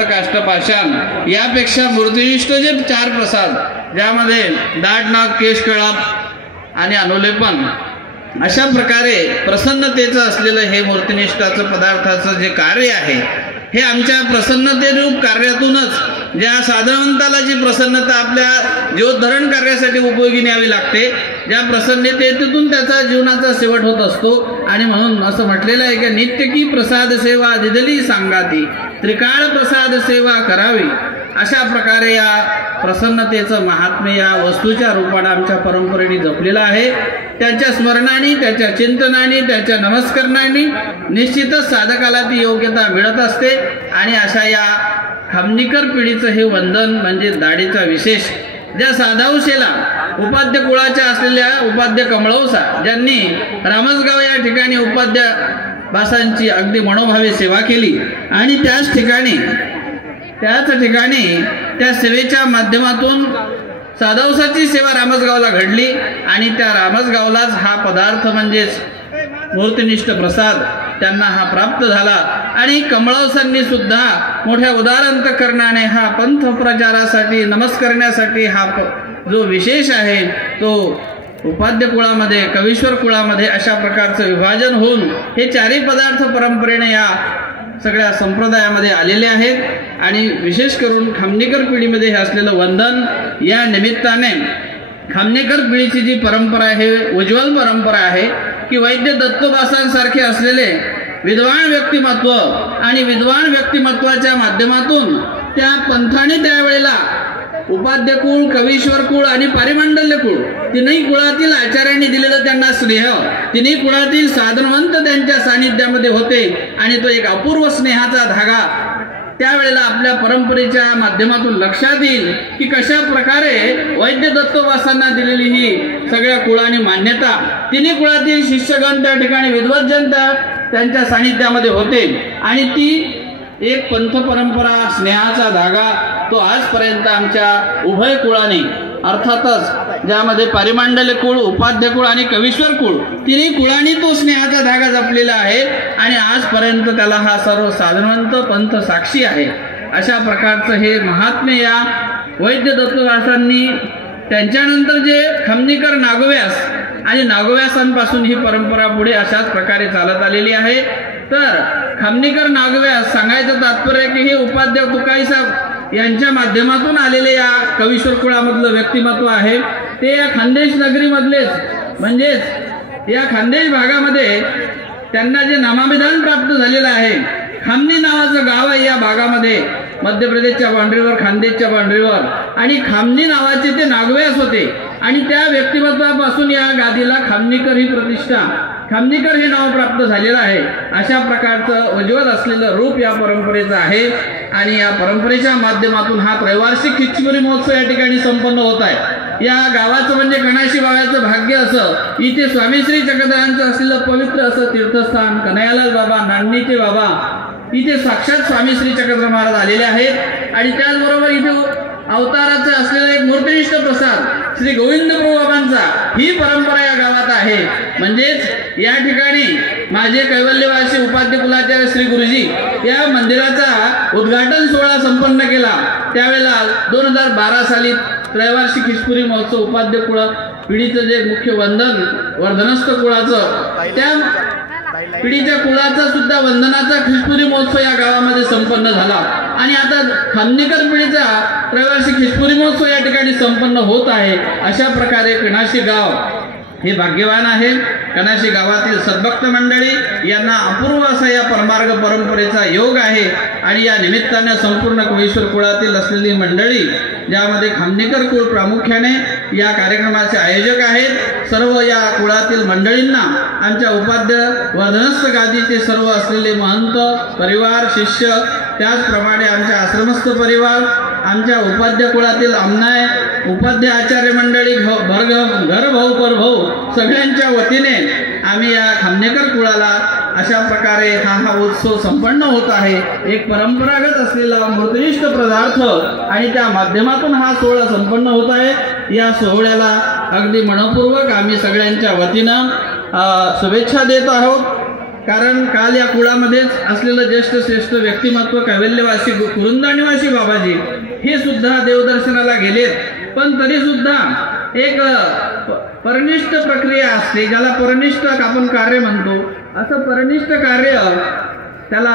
काष्टपाषाण यापेक्षा मूर्तिनिष्ठ जे 4 प्रसाद, ज्यामध्ये दाढ नाक केश कळप आणि अनुलेपन, अशा प्रकारे प्रसन्नतेचं असलेलं हे मूर्तिनिष्ठाचं पदार्थाचं जे कार्य आहे, हे आमच्या प्रसन्नतेरूप कार्यातूनच, ज्या साधनवंताला जी प्रसन्नता आपल्या जीवोद्धरण कार्यासाठी उपयोगी न्यावी लागते, ज्या प्रसन्नतेतून त्याचा जीवनाचा शेवट होत असतो. आणि म्हणून असं म्हटलेलं आहे की नित्य की प्रसाद सेवा दिदली सांगाती, त्रिकाळ प्रसाद सेवा करावी. अशा प्रकारे या प्रसन्नतेचं महात्म्य या वस्तूच्या रूपाने आमच्या परंपरेने जपलेलं आहे. त्यांच्या स्मरणाने, त्याच्या चिंतनाने, त्याच्या नमस्कारणाने निश्चितच साधकाला ती योग्यता मिळत असते. आणि अशा या खामनीकर पिढीचं हे वंदन म्हणजे दाढीचा विशेष, ज्या साधावशेला उपाध्य कुळाच्या असलेल्या उपाध्य कमळवसा, ज्यांनी रामसगाव या ठिकाणी उपाध्य बासांची अगदी मनोभावे सेवा केली आणि त्याच ठिकाणी त्या सेवेच्या माध्यमातून साधावसाची सेवा रामसगावला घडली. आणि त्या रामसगावलाच हा पदार्थ म्हणजेच मूर्तिनिष्ठ प्रसाद त्यांना हा प्राप्त झाला. आणि कमळवसांनी सुद्धा मोठ्या उदार अंतःकरणाने हा पंथ प्रचारासाठी नमस्कारण्यासाठी हा जो विशेष आहे तो उपाध्य कुळामध्ये, कवीश्वर कुळामध्ये अशा प्रकारचं विभाजन होऊन हे 4ही पदार्थ परंपरेने या सगळ्या संप्रदायामध्ये आलेले आहेत. आणि विशेष करून खामनीकर पिढीमध्ये हे असलेलं वंदन या निमित्ताने खामनीकर पिढीची जी परंपरा आहे, उज्ज्वल परंपरा आहे की वैद्य दत्तोबासांसारखे असलेले विद्वान व्यक्तिमत्व आणि विद्वान व्यक्तिमत्वाच्या माध्यमातून त्या पंथाने त्यावेळेला उपाध्य कुळ, कवीश्वर कुळ आणि पारिमंडल्य कुळ, तिन्ही कुळातील आचार्यांनी दिलेलं त्यांना स्नेह, तिन्ही कुळातील साधनवंत त्यांच्या सानिध्यामध्ये होते. आणि तो एक अपूर्व स्नेहाचा धागा त्यावेळेला आपल्या परंपरेच्या माध्यमातून लक्षात येईल की कशा प्रकारे वैद्य दत्तोबासांना दिलेली ही सगळ्या कुळांनी मान्यता, तिन्ही कुळातील शिष्यगण त्या ठिकाणी विद्वज्जन त्यांच्या सानिध्यामध्ये होते. आणि ती एक पंथ परंपरा, स्नेहाचा धागा तो आजपर्यंत आमच्या उभय कुळाने, अर्थातच ज्यामध्ये पारिमांडल्य कुळ, उपाध्य कुळ आणि कवीश्वर कुळ, तिन्ही कुळांनी तो स्नेहाचा धागा जपलेला आहे. आणि आजपर्यंत त्याला हा सर्व साधनवंत पंथ साक्षी आहे. अशा प्रकारचं हे महात्म्य या वैद्य दत्तोबासांनी, त्यांच्यानंतर जे खामनीकर नागोव्यास आणि नागोव्यासांपासून ही परंपरा पुढे अशाच प्रकारे चालत आलेली आहे. तर खामनीकर नागोव्यास सांगायचं तात्पर्य की हे उपाध्य तुकाईसाहेब यांच्या माध्यमातून आलेले या कवीश्वर कुळामधलं व्यक्तिमत्व आहे. ते या खानदेश नगरीमधलेच, म्हणजेच या खानदेश भागामध्ये त्यांना जे नामाभिधान प्राप्त झालेलं आहे, खामनी नावाचं गाव आहे या भागामध्ये, मध्य प्रदेशच्या बाउंड्रीवर, खानदेशच्या बाउंड्रीवर. आणि खामनी नावाचे ते नागोव्यास होते. आणि त्या व्यक्तिमत्वापासून या गादीला खामनीकर ही प्रतिष्ठा, खामनीकर हे नाव प्राप्त झालेलं आहे. अशा प्रकारचं उज्ज्वल असलेलं रूप या परंपरेचं आहे. आणि या परंपरेच्या माध्यमातून हा त्रैवार्षिक खिचपुरी महोत्सव या ठिकाणी संपन्न होत आहे. या गावाचं म्हणजे कणाशी बाबाचं भाग्य असं, इथे स्वामी श्री चक्रधरांचं असलेलं पवित्र असं तीर्थस्थान कन्हैयालाल बाबा, नागनीचे बाबा, इथे साक्षात स्वामी श्री चक्रधर महाराज आलेले आहेत. आणि त्याचबरोबर इथे अवताराचं असलेलं एक मूर्तिनिष्ठ प्रसाद श्री गोविंद प्रभू बाबांचा, ही परंपरा या गावात आहे. म्हणजेच या ठिकाणी माझे कैवल्यवासी उपाध्य कुलाचार्य श्री गुरुजी या मंदिराचा उद्घाटन सोहळा संपन्न केला. त्यावेळेला 2012 साली त्रैवार्षिक खिचपुरी महोत्सव उपाध्य कुळ पिढीचं जे मुख्य वंदन वर्धनस्थ कुळाचं, त्या पिढीच्या कुळाचा सुद्धा वंदनाचा खिचपुरी महोत्सव या गावामध्ये संपन्न झाला. आणि आता खामनीकर पिढीचा त्रैवार्षिक खिचपुरी महोत्सव या ठिकाणी संपन्न होत आहे. अशा प्रकारे कणाशी गाव हे भाग्यवान आहे. कणाशी गावातील सद्भक्त मंडळी यांना अपूर्व असा या परमार्ग परंपरेचा योग आहे. आणि या निमित्ताने संपूर्ण कवीश्वर कुळातील असलेली मंडळी, ज्यामध्ये खामनीकर कुळ प्रामुख्याने या कार्यक्रमाचे आयोजक आहेत, सर्व या कुळातील मंडळींना आमच्या उपाध्य वर्धनस्थ गादीचे सर्व असलेले महंत परिवार, शिष्य, त्याचप्रमाणे आमच्या आश्रमस्थ परिवार, आमच्या उपाध्य कुळातील आमनाय, उपाध्य आचार्य मंडळी, घर भाऊ परभाऊ सगळ्यांच्या वतीने आम्ही या खामनेकर कुळाला अशा प्रकारे हा उत्सव संपन्न होत आहे. एक परंपरागत असलेला मूर्तिनिष्ठ पदार्थ आणि त्या माध्यमातून हा सोहळा संपन्न होत आहे. या सोहळ्याला अगदी मनपूर्वक आम्ही सगळ्यांच्या वतीनं शुभेच्छा देत आहोत. कारण काल या कुळामध्येच असलेलं ज्येष्ठ श्रेष्ठ व्यक्तिमत्व कैवल्यवासी कुरुंदानिवासी बाबाजी हे सुद्धा देवदर्शनाला गेलेत, पण तरी सुद्धा एक परनिष्ठ प्रक्रिया असते, ज्याला परनिष्ठ आपण कार्य म्हणतो. असं परनिष्ठ कार्य त्याला